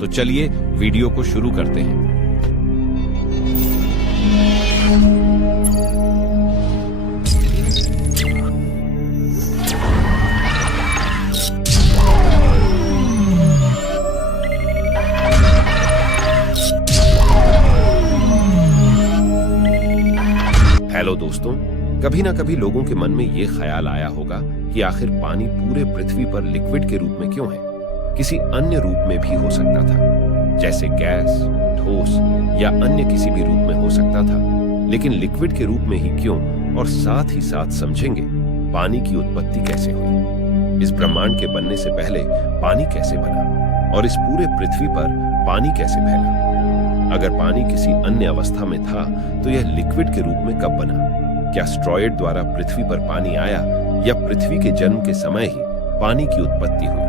तो चलिए वीडियो को शुरू करते हैं। हेलो दोस्तों, कभी ना कभी लोगों के मन में ये ख्याल आया होगा कि आखिर पानी पूरे पृथ्वी पर लिक्विड के रूप में क्यों है। किसी अन्य रूप में भी हो सकता था, जैसे गैस, ठोस या अन्य किसी भी रूप में हो सकता था, लेकिन लिक्विड के रूप में ही क्यों, और साथ ही साथ समझेंगे पानी की उत्पत्ति कैसे हुई, इस ब्रह्मांड के बनने से पहले पानी कैसे बना, और इस पूरे पृथ्वी पर पानी कैसे फैला। अगर पानी किसी अन्य अवस्था में था तो यह लिक्विड के रूप में कब बना? क्या एस्टेरॉयड द्वारा पृथ्वी पर पानी आया, या पृथ्वी के जन्म के समय ही पानी की उत्पत्ति हुई?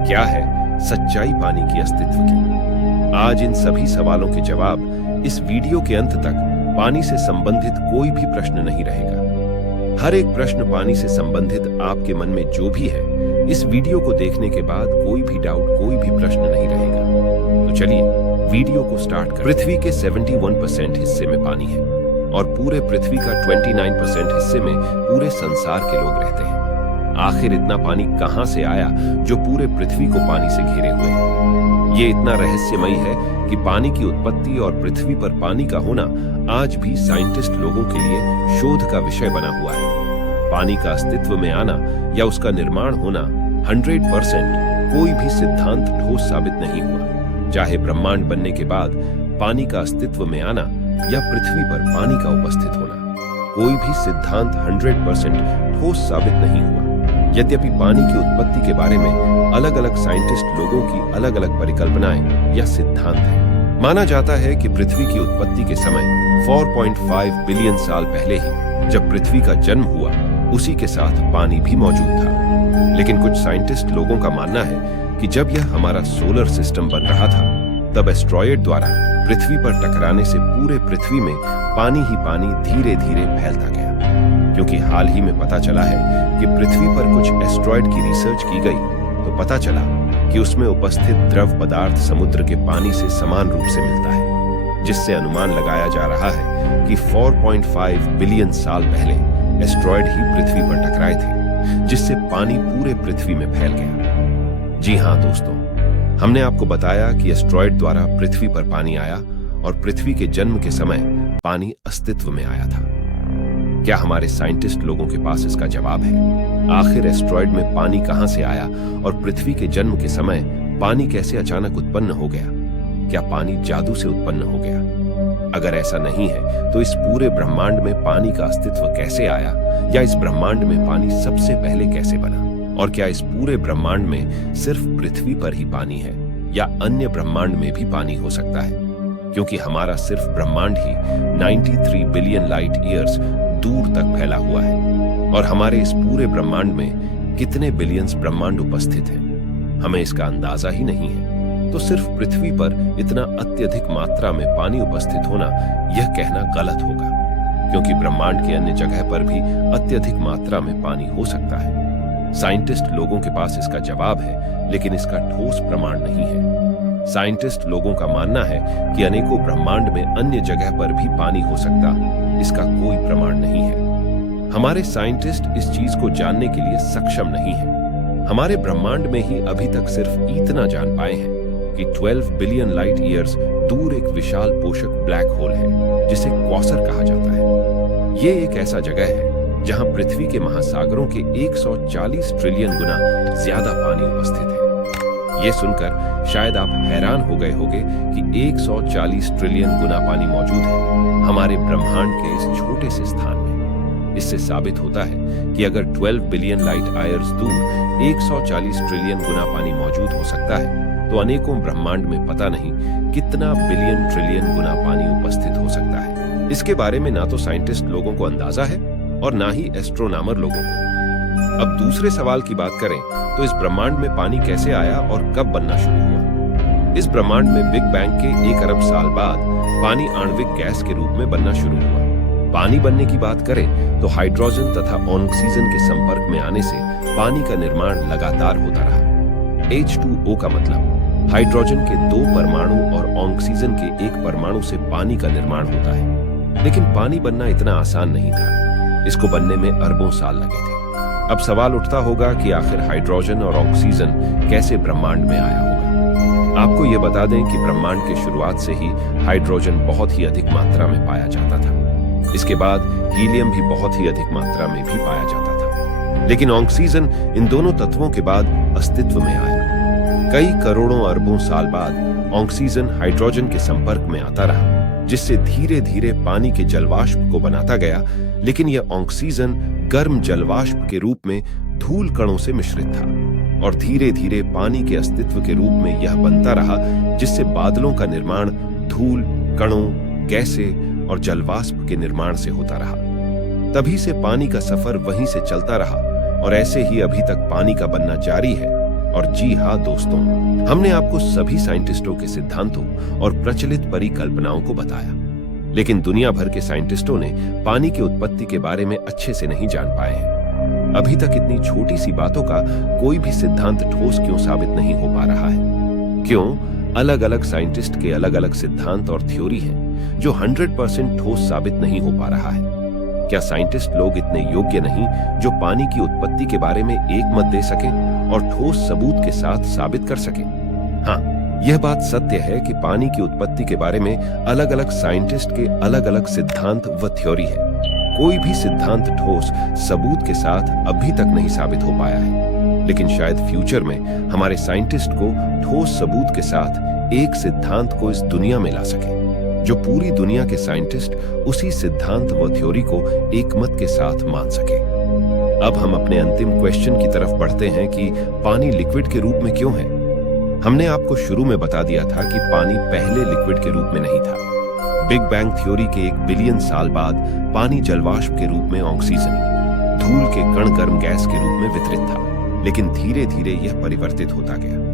क्या है सच्चाई पानी की अस्तित्व की? आज इन सभी सवालों के जवाब इस वीडियो के अंत तक। पानी से संबंधित कोई भी प्रश्न नहीं रहेगा। हर एक प्रश्न पानी से संबंधित आपके मन में जो भी है, इस वीडियो को देखने के बाद कोई भी डाउट, कोई भी प्रश्न नहीं रहेगा। तो चलिए वीडियो को स्टार्ट करें। पृथ्वी के 71% हिस्से में पानी है और पूरे पृथ्वी का 29% हिस्से में पूरे संसार के लोग रहते हैं। आखिर इतना पानी कहां से आया जो पूरे पृथ्वी को पानी से घेरे हुए है? ये इतना रहस्यमयी है कि पानी की उत्पत्ति और पृथ्वी पर पानी का होना आज भी साइंटिस्ट लोगों के लिए शोध का विषय बना हुआ है। पानी का अस्तित्व में आना या उसका निर्माण होना 100% कोई भी सिद्धांत ठोस साबित नहीं हुआ। चाहे ब्रह्मांड बनने के बाद पानी का अस्तित्व में आना या पृथ्वी पर पानी का उपस्थित होना, कोई भी सिद्धांत 100% ठोस साबित नहीं हुआ। यद्यपि पानी की उत्पत्ति के बारे में अलग अलग साइंटिस्ट लोगों की अलग अलग परिकल्पनाएं या सिद्धांत हैं। माना जाता है कि पृथ्वी की उत्पत्ति के समय 4.5 बिलियन साल पहले ही जब पृथ्वी का जन्म हुआ, उसी के साथ पानी भी मौजूद था। लेकिन कुछ साइंटिस्ट लोगों का मानना है कि जब यह हमारा सोलर सिस्टम बन रहा था, तब एस्टेरॉयड द्वारा पृथ्वी पर टकराने से पूरे पृथ्वी में पानी ही पानी धीरे धीरे फैलता गया। क्योंकि हाल ही में पता चला है कि पृथ्वी पर कुछ एस्टेरॉयड की रिसर्च की गई, तो पता चला कि उसमें उपस्थित द्रव पदार्थ समुद्र के पानी से समान रूप से मिलता है, जिससे अनुमान लगाया जा रहा है कि 4.5 बिलियन साल पहले एस्टेरॉयड ही पृथ्वी पर टकराए थे, जिससे पानी पूरे पृथ्वी में फैल गया। जी हाँ दोस्तों, हमने आपको बताया कि एस्टेरॉयड द्वारा पृथ्वी पर पानी आया और पृथ्वी के जन्म के समय पानी अस्तित्व में आया था। क्या हमारे साइंटिस्ट लोगों के पास इसका जवाब है? आखिर एस्टेरॉयड में पानी कहां से आया और पृथ्वी के जन्म के समय पानी कैसे अचानक उत्पन्न हो गया? क्या पानी जादू से उत्पन्न हो गया? अगर ऐसा नहीं है तो इस पूरे ब्रह्मांड में पानी का अस्तित्व कैसे आया, या इस ब्रह्मांड में पानी सबसे पहले कैसे बना? और क्या इस पूरे ब्रह्मांड में सिर्फ पृथ्वी पर ही पानी है, या अन्य ब्रह्मांड में भी पानी हो सकता है? क्योंकि हमारा सिर्फ ब्रह्मांड ही 93 बिलियन लाइट ईयर्स दूर तक फैला हुआ है, और हमारे इस पूरे ब्रह्मांड में कितने बिलियंस ब्रह्मांड उपस्थित हैं, हमें इसका अंदाजा ही नहीं है। तो सिर्फ पृथ्वी पर इतना अत्यधिक मात्रा में पानी उपस्थित होना, यह कहना गलत होगा, क्योंकि ब्रह्मांड के अन्य जगह पर भी अत्यधिक मात्रा में पानी हो सकता है। साइंटिस्ट लोगों के पास इसका जवाब है, लेकिन इसका ठोस प्रमाण नहीं है। साइंटिस्ट लोगों का मानना है कि अनेकों ब्रह्मांड में अन्य जगह पर भी पानी हो सकता, इसका कोई प्रमाण नहीं है। हमारे साइंटिस्ट इस चीज को जानने के लिए सक्षम नहीं है। हमारे ब्रह्मांड में ही अभी तक सिर्फ इतना जान पाए हैं कि 12 बिलियन लाइट ईयर्स दूर एक विशाल पोषक ब्लैक होल है, जिसे क्वासर कहा जाता है। ये एक ऐसा जगह है जहां पृथ्वी के महासागरों के 140 ट्रिलियन गुना ज्यादा पानी उपस्थित है। ये सुनकर शायद आप हैरान हो गए होंगे कि 140 ट्रिलियन गुना पानी मौजूद है हमारे ब्रह्मांड के इस छोटे से स्थान में। इससे साबित होता है कि अगर 12 बिलियन लाइट ईयर्स दूर 140 ट्रिलियन गुना पानी मौजूद हो सकता है, तो अनेकों ब्रह्मांड में पता नहीं कितना बिलियन ट्रिलियन गुना पानी उपस्थित हो सकता है। इसके बारे में ना तो साइंटिस्ट लोगों को अंदाजा है और ना ही एस्ट्रोनॉमर लोगों को। अब दूसरे सवाल की बात करें तो इस ब्रह्मांड में पानी कैसे आया और कब बनना शुरू हुआ? इस ब्रह्मांड में बिग बैंग के 1 अरब साल बाद पानी आणविक गैस के रूप में बनना शुरू हुआ। पानी बनने की बात करें तो हाइड्रोजन तथा ऑक्सीजन के संपर्क में आने से पानी का निर्माण लगातार होता रहा। H2O का मतलब हाइड्रोजन के 2 परमाणु और ऑक्सीजन के 1 परमाणु से पानी का निर्माण होता है। लेकिन पानी बनना इतना आसान नहीं था। इसको बनने में अरबों साल लगे थे। अब सवाल उठता होगा कि आखिर हाइड्रोजन और ऑक्सीजन कैसे ब्रह्मांड में आया होगा। आपको यह बता दें कि ब्रह्मांड की शुरुआत से ही हाइड्रोजन बहुत ही अधिक मात्रा में पाया जाता था। इसके बाद हीलियम भी बहुत ही अधिक मात्रा में भी पाया जाता था। लेकिन ऑक्सीजन इन दोनों तत्वों के बाद अस्तित्व में आया। कई करोड़ों अरबों साल बाद ऑक्सीजन हाइड्रोजन के संपर्क में आता रहा, जिससे धीरे धीरे पानी के जलवाष्प को बनाता गया। लेकिन यह ऑक्सीजन गर्म जलवाष्प के रूप में धूल कणों से मिश्रित था और धीरे धीरे पानी के अस्तित्व के रूप में यह बनता रहा, जिससे बादलों का निर्माण धूल कणों, गैसें और जलवाष्प के निर्माण से होता रहा। तभी से पानी का सफर वहीं से चलता रहा और ऐसे ही अभी तक पानी का बनना जारी है। और जी हाँ दोस्तों, हमने आपको सभी साइंटिस्टों के सिद्धांतों और प्रचलित परिकल्पनाओं को बताया, लेकिन दुनिया भर के साइंटिस्टों ने पानी की उत्पत्ति के बारे में अच्छे से नहीं जान पाए हैं। अभी तक इतनी छोटी सी बातों का कोई भी सिद्धांत ठोस क्यों साबित नहीं हो पा रहा है? क्यों अलग अलग साइंटिस्ट के अलग अलग सिद्धांत और थ्योरी हैं जो 100% ठोस साबित नहीं हो पा रहा है? क्या साइंटिस्ट लोग इतने योग्य नहीं जो पानी की उत्पत्ति के बारे में एक मत दे सके और ठोस सबूत के साथ साबित कर सके? हाँ, यह बात सत्य है कि पानी की उत्पत्ति के बारे में अलग अलग साइंटिस्ट के अलग अलग सिद्धांत व थ्योरी है। कोई भी सिद्धांत ठोस सबूत के साथ अभी तक नहीं साबित हो पाया है। लेकिन शायद फ्यूचर में हमारे साइंटिस्ट को ठोस सबूत के साथ एक सिद्धांत को इस दुनिया में ला सके, जो पूरी दुनिया के साइंटिस्ट उसी सिद्धांत व थ्योरी को एकमत के साथ मान सके। अब हम अपने अंतिम क्वेश्चन की तरफ बढ़ते हैं कि पानी लिक्विड के रूप में क्यों है? हमने आपको शुरू में बता दिया था कि पानी पहले लिक्विड के रूप में नहीं था। बिग बैंग थ्योरी के 1 बिलियन साल बाद पानी जलवाष्प के रूप में ऑक्सीजन, धूल के कण गर्म गैस के रूप में वितरित था। लेकिन धीरे धीरे यह परिवर्तित होता गया।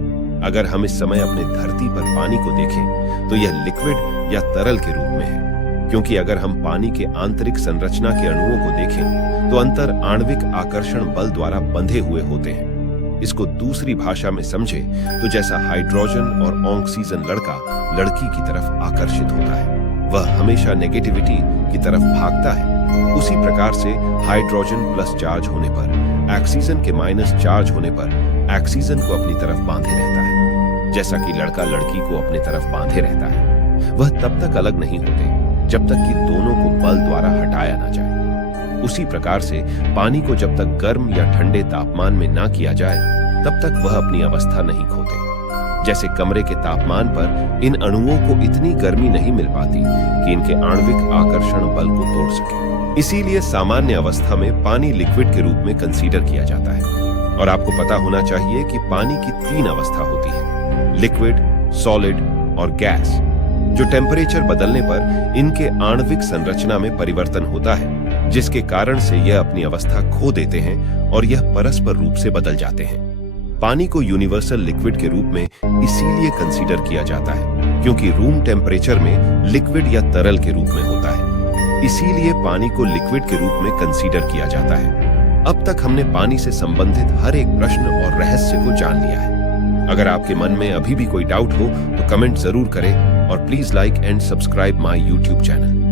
अगर हम इस समय अपने धरती पर पानी को देखें तो यह लिक्विड या तरल के रूप में है, क्योंकि अगर हम पानी के आंतरिक संरचना के अणुओं को देखें तो अंतर आणविक आकर्षण बल द्वारा बंधे हुए होते हैं। इसको दूसरी भाषा में समझे तो जैसा हाइड्रोजन और ऑक्सीजन लड़का लड़की की तरफ आकर्षित होता है, वह हमेशा नेगेटिविटी की तरफ भागता है, उसी प्रकार से हाइड्रोजन प्लस चार्ज होने पर ऑक्सीजन के माइनस चार्ज होने पर ऑक्सीजन को अपनी तरफ बांधे रहता है। जैसा कि लड़का लड़की को अपनी तरफ बांधे रहता है, वह तब तक अलग नहीं होते जब तक कि दोनों को बल द्वारा हटाया ना जाए। उसी प्रकार से पानी को जब तक गर्म या ठंडे तापमान में ना किया जाए तब तक वह अपनी अवस्था नहीं खोते। जैसे कमरे के तापमान पर इन अणुओं को इतनी गर्मी नहीं मिल पाती कि इनके आणविक आकर्षण बल को तोड़ सके। इसीलिए सामान्य अवस्था में पानी लिक्विड के रूप में कंसीडर किया जाता है। और आपको पता होना चाहिए कि पानी की 3 अवस्था होती है, लिक्विड, सॉलिड और गैस, जो टेम्परेचर बदलने पर इनके आणविक संरचना में परिवर्तन होता है, जिसके कारण से यह अपनी अवस्था खो देते हैं और यह परस्पर रूप से बदल जाते हैं। पानी को यूनिवर्सल लिक्विड के रूप में इसीलिए कंसीडर किया जाता है क्योंकि रूम टेम्परेचर में लिक्विड या तरल के रूप में होता है। इसीलिए पानी को लिक्विड के रूप में कंसीडर किया जाता है। अब तक हमने पानी से संबंधित हर एक प्रश्न और रहस्य को जान लिया है। अगर आपके मन में अभी भी कोई डाउट हो तो कमेंट जरूर करें और please like and subscribe my YouTube channel.